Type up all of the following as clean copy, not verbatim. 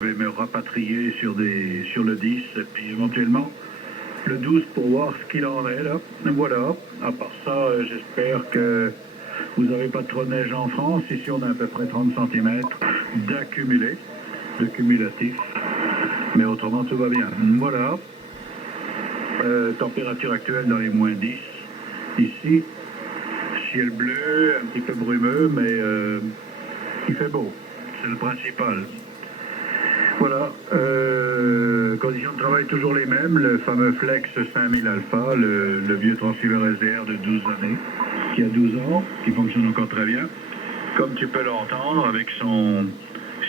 Je vais me rapatrier sur le 10 et puis éventuellement le 12 pour voir ce qu'il en est là. Voilà. À part ça, j'espère que vous n'avez pas trop de neige en France. Ici, on a à peu près 30 centimètres d'accumulé, de cumulatif. Mais autrement, tout va bien. Voilà. Température actuelle dans les moins 10 ici. Ciel bleu, un petit peu brumeux, mais il fait beau. C'est le principal. Voilà, conditions de travail toujours les mêmes, le fameux Flex 5000 Alpha, le vieux transceiver SDR de 12 années, qui a 12 ans, qui fonctionne encore très bien, comme tu peux l'entendre, avec son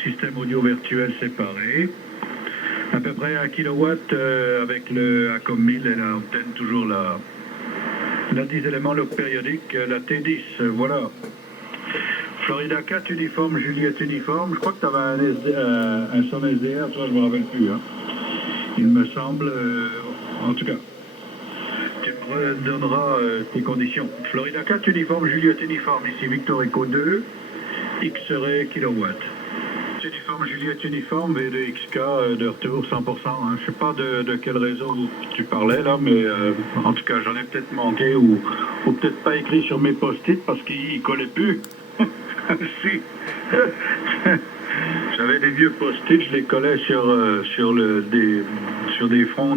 système audio virtuel séparé, à peu près 1 kW avec le Acom 1000 et la antenne toujours la 10 éléments log périodique, la T10, voilà. Florida 4 uniforme, Juliette uniforme. Je crois que tu avais un son SDR, toi je me rappelle plus. Hein. Il me semble, en tout cas, tu me redonneras tes conditions. Florida 4 uniforme, Juliette uniforme, ici Victor Echo 2, X-ray kilowatt. Uniforme, Juliette uniforme, V2XK de retour 100%. Hein. Je sais pas de quel réseau tu parlais là, mais en tout cas j'en ai peut-être manqué ou peut-être pas écrit sur mes post-it parce qu'ils collaient plus. Si. J'avais des vieux post-it, je les collais sur des fonds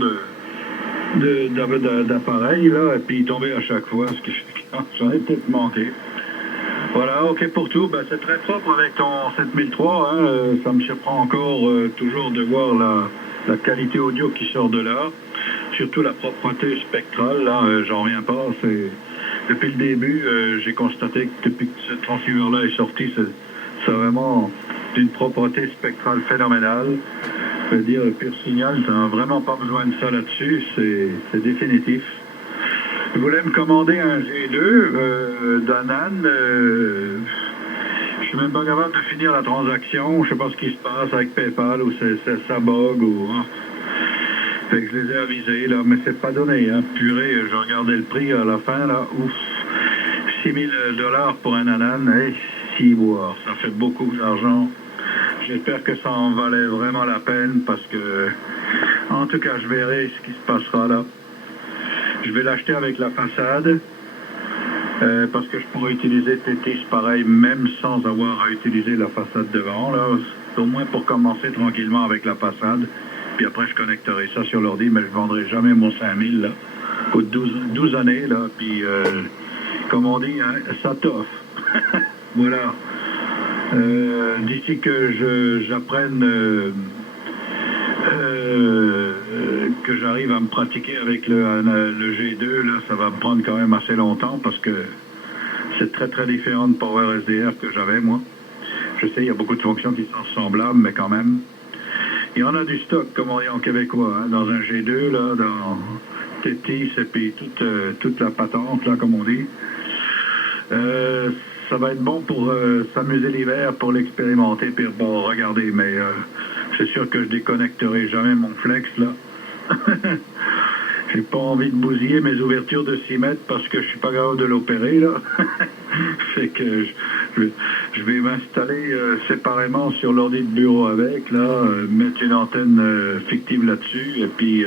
d'appareils, là, et puis ils tombaient à chaque fois, ce qui j'en ai peut-être manqué. Voilà, ok pour tout. Ben, c'est très propre avec ton 7003. Hein, ça me surprend encore toujours de voir la qualité audio qui sort de là. Surtout la propreté spectrale, là, j'en reviens pas. Depuis le début, j'ai constaté que depuis que ce transceiver-là est sorti, c'est vraiment d'une propreté spectrale phénoménale. Je veux dire, le pur signal, tu n'as vraiment pas besoin de ça là-dessus, c'est définitif. Je voulais me commander un G2 d'Anan. Je suis même pas capable de finir la transaction. Je sais pas ce qui se passe avec PayPal ou ça bug ou... Hein. Fait que je les ai avisés, là, mais c'est pas donné, hein. Purée, je regardais le prix à la fin, là, ouf, 6 000 $ pour un Anan, hey, si boire, ça fait beaucoup d'argent. J'espère que ça en valait vraiment la peine, parce que, en tout cas, je verrai ce qui se passera, là. Je vais l'acheter avec la façade, parce que je pourrais utiliser Tétis pareil, même sans avoir à utiliser la façade devant, là, au moins pour commencer tranquillement avec la façade. Puis après, je connecterai ça sur l'ordi, mais je ne vendrai jamais mon 5000, là. Coûte 12 années, là. Puis, comme on dit, hein, ça t'offre. Voilà. D'ici que j'apprenne, que j'arrive à me pratiquer avec le G2, là, ça va me prendre quand même assez longtemps parce que c'est très, très différent de Power SDR que j'avais, moi. Je sais, il y a beaucoup de fonctions qui sont semblables, mais quand même. Il y en a du stock, comme on dit en québécois, hein, dans un G2, là, dans Tétis, et puis toute la patente, là, comme on dit. Ça va être bon pour s'amuser l'hiver, pour l'expérimenter, puis bon, regardez, mais c'est sûr que je déconnecterai jamais mon flex, là. J'ai pas envie de bousiller mes ouvertures de 6 mètres parce que je suis pas capable de l'opérer, là. Fait que je vais m'installer séparément sur l'ordi de bureau avec, là, mettre une antenne fictive là-dessus, et puis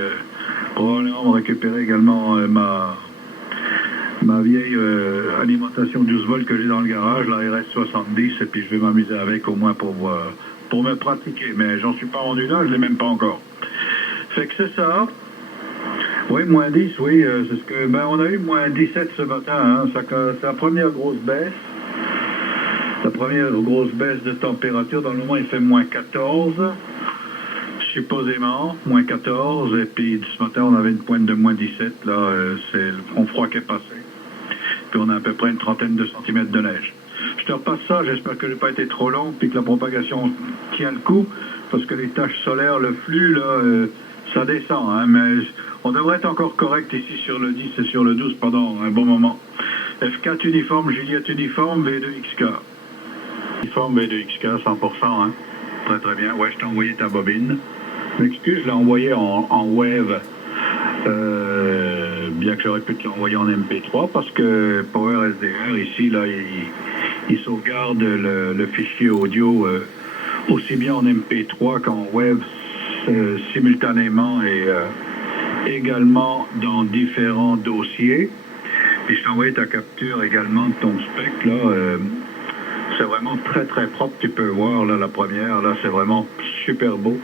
probablement récupérer également ma vieille alimentation 12 volts que j'ai dans le garage, la RS70, et puis je vais m'amuser avec au moins pour me pratiquer. Mais j'en suis pas rendu là, je l'ai même pas encore. Fait que c'est ça. Oui, moins 10, oui, c'est ce que... Ben, on a eu moins 17 ce matin, hein. C'est la première grosse baisse. La première grosse baisse de température. Dans le moment, il fait moins 14, supposément, moins 14. Et puis, ce matin, on avait une pointe de moins 17. Là, c'est le front froid qui est passé. Puis, on a à peu près une trentaine de centimètres de neige. Je te repasse ça. J'espère que je n'ai pas été trop long, puis que la propagation tient le coup. Parce que les taches solaires, le flux, là, ça descend, hein, mais... On devrait être encore correct ici sur le 10 et sur le 12 pendant un bon moment. F4 uniforme, Juliette uniforme, V2XK. Uniforme V2XK, 100%, hein. Très très bien. Ouais, je t'ai envoyé ta bobine. Je m'excuse, je l'ai envoyé en wave. Bien que j'aurais pu te l'envoyer en MP3 parce que PowerSDR, ici, là, il sauvegarde le fichier audio aussi bien en MP3 qu'en web simultanément et également dans différents dossiers. Puis je t'ai envoyé ta capture également de ton spec, là. C'est vraiment très très propre, tu peux voir, là, la première, là, c'est vraiment super beau.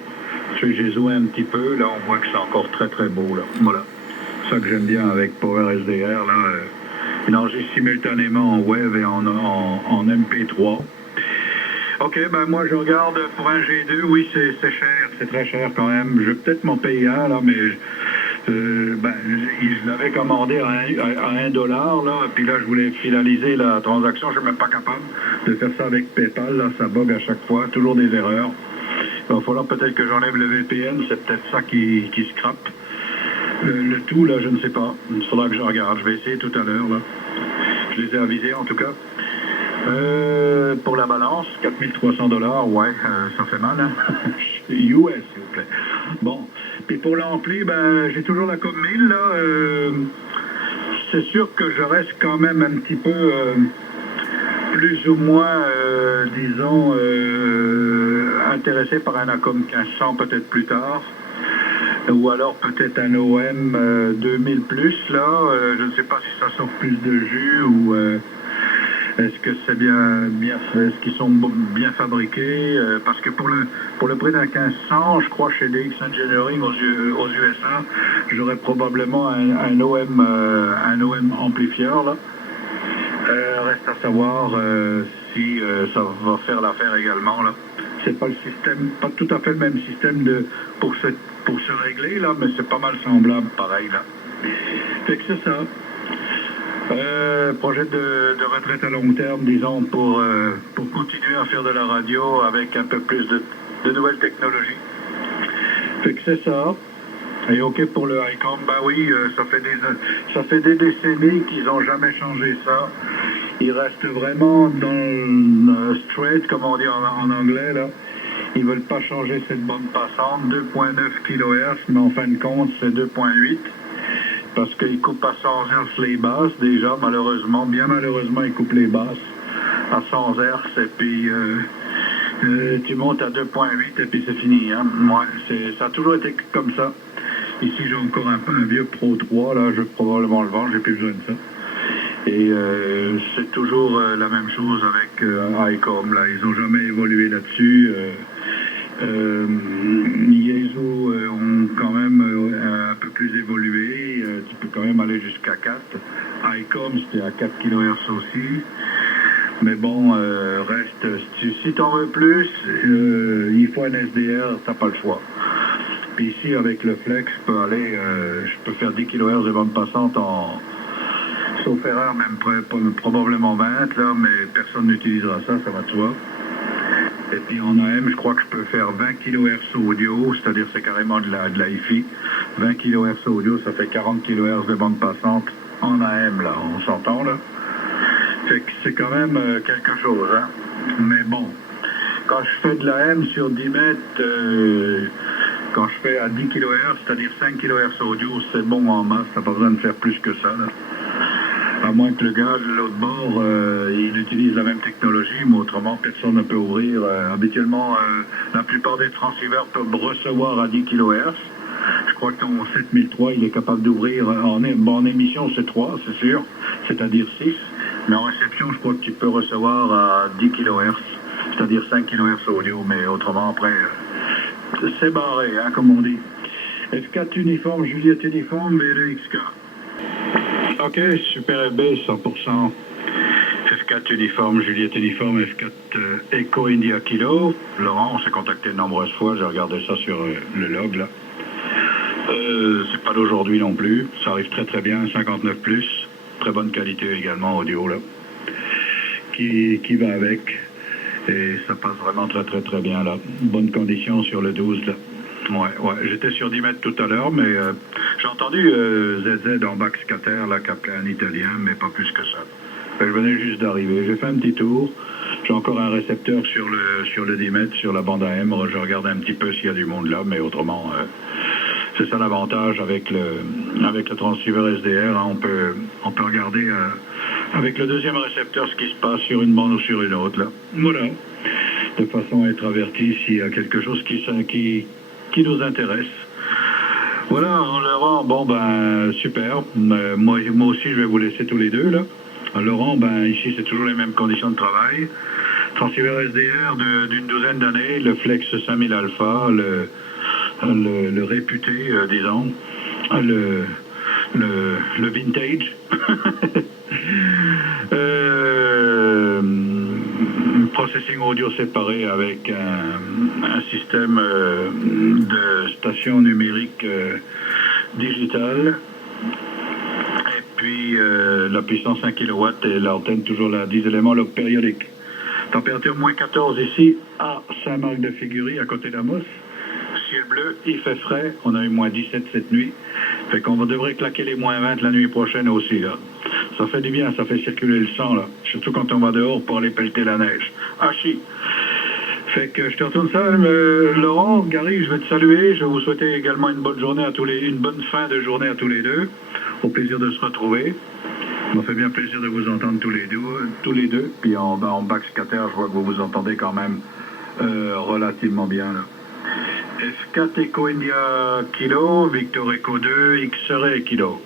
J'ai zoomé un petit peu, là, on voit que c'est encore très très beau, là. Voilà. C'est ça que j'aime bien avec Power SDR, là. Il enregistre simultanément en web et en MP3. OK, ben moi je regarde pour un G2, oui c'est cher, c'est très cher quand même. Je vais peut-être m'en payer un là, mais je l'avais commandé à $1 là, puis là je voulais finaliser la transaction, je suis même pas capable de faire ça avec PayPal, là ça bug à chaque fois, toujours des erreurs. Il va falloir peut-être que j'enlève le VPN, c'est peut-être ça qui scrape. Le tout là, je ne sais pas. Il faudra que je regarde, je vais essayer tout à l'heure là. Je les ai avisés en tout cas. Pour la balance, $4 300, ouais, ça fait mal, hein? US, s'il vous plaît. Bon, puis pour l'ampli, ben, j'ai toujours la COM 1000, là. C'est sûr que je reste quand même un petit peu, plus ou moins, disons, intéressé par un Acom 1500 peut-être plus tard. Ou alors peut-être un OM 2000 plus, là. Je ne sais pas si ça sort plus de jus ou... est-ce que c'est bien fait? Est-ce qu'ils sont bien fabriqués? Parce que pour le prix d'un 1500, je crois chez DX Engineering aux USA, j'aurais probablement un OM amplifieur là. Reste à savoir si ça va faire l'affaire également là. C'est pas le système, pas tout à fait le même système pour se régler là, mais c'est pas mal semblable pareil là. Fait que c'est ça. Projet de retraite à long terme, disons, pour continuer à faire de la radio avec un peu plus de nouvelles technologies. Fait que c'est ça. Et OK pour le ICOM, ben oui, ça fait des décennies qu'ils n'ont jamais changé ça. Ils restent vraiment dans straight, comme on dit en anglais, là. Ils veulent pas changer cette bande passante, 2.9 kHz, mais en fin de compte, c'est 2.8. Parce qu'ils coupent à 100 Hz les basses, déjà, malheureusement, bien malheureusement, ils coupent les basses à 100 Hz, et puis tu montes à 2.8 et puis c'est fini. Hein. Moi, ça a toujours été comme ça. Ici, j'ai encore un vieux Pro 3, là, je vais probablement le vendre, j'ai plus besoin de ça. Et c'est toujours la même chose avec ICOM, là, ils n'ont jamais évolué là-dessus. Yaesu ont quand même un peu plus évolué. Tu peux quand même aller jusqu'à 4. ICOM, c'était à 4 kHz aussi. Mais bon, reste, si tu en veux plus, il faut un SDR, t'as pas le choix. Puis ici, avec le Flex, je peux faire 10 kHz de bande passante sauf erreur, même probablement 20, là, mais personne n'utilisera ça, ça va de soi. Et puis en AM, je crois que je peux faire 20 kHz audio, c'est-à-dire c'est carrément de la hi-fi. 20 kHz audio, ça fait 40 kHz de bande passante en AM, là, on s'entend, là. Fait que c'est quand même quelque chose, hein. Mais bon, quand je fais de l'AM sur 10 mètres, quand je fais à 10 kHz, c'est-à-dire 5 kHz audio, c'est bon en masse, t'as pas besoin de faire plus que ça, là. À moins que le gars de l'autre bord, il utilise la même technologie, mais autrement, personne ne peut ouvrir. Habituellement, la plupart des transceivers peuvent recevoir à 10 kHz. Je crois que ton 7003, il est capable d'ouvrir en émission, c'est 3, c'est sûr, c'est-à-dire 6. Mais en réception, je crois que tu peux recevoir à 10 kHz, c'est-à-dire 5 kHz audio, mais autrement, après, c'est barré, hein, comme on dit. F4 uniforme, Juliette uniforme, VLXK. OK, Super FB, 100%. F4 uniforme, Juliette uniforme, F4 Echo India Kilo. Laurent, on s'est contacté de nombreuses fois, j'ai regardé ça sur le log, là. C'est pas d'aujourd'hui non plus, ça arrive très très bien, 59+, très bonne qualité également audio, là, qui va avec. Et ça passe vraiment très très très bien, là. Bonne condition sur le 12, là. Ouais, j'étais sur 10 mètres tout à l'heure, mais j'ai entendu ZZ en backscatter, là, qui appelait un Italien, mais pas plus que ça. Je venais juste d'arriver. J'ai fait un petit tour. J'ai encore un récepteur sur le 10 mètres, sur la bande AM. Je regarde un petit peu s'il y a du monde là, mais autrement, c'est ça l'avantage avec le transceiver SDR. Hein, on peut regarder avec le deuxième récepteur ce qui se passe sur une bande ou sur une autre, là. Voilà. de façon à être averti s'il y a quelque chose qui nous intéresse. Voilà, Laurent, bon ben super. Moi aussi je vais vous laisser tous les deux là. Laurent, ben ici c'est toujours les mêmes conditions de travail. Transceiver SDR d'une douzaine d'années, le Flex 5000 Alpha, le réputé, disons, le vintage. Processing audio séparé avec un système de station numérique digitale. Et puis la puissance 1 kW et l'antenne toujours là, 10 éléments log périodique. Température moins 14 ici à Saint-Marc-de-Figuerie à côté d'Amos. Ciel bleu, il fait frais, on a eu moins 17 cette nuit. Fait qu'on devrait claquer les moins 20 la nuit prochaine aussi là. Ça fait du bien, ça fait circuler le sang là. Surtout quand on va dehors pour aller pelleter la neige. Hachi. Fait que je te retourne ça, Laurent, Gary, je vais te saluer. Je vais vous souhaiter également une bonne journée à tous les, une bonne fin de journée à tous les deux. Au plaisir de se retrouver. Ça m'a fait bien plaisir de vous entendre tous les deux. Puis en backscatter, je vois que vous vous entendez quand même relativement bien là. F4 Echo India Kilo, Victor Echo 2, X-Ray Kilo.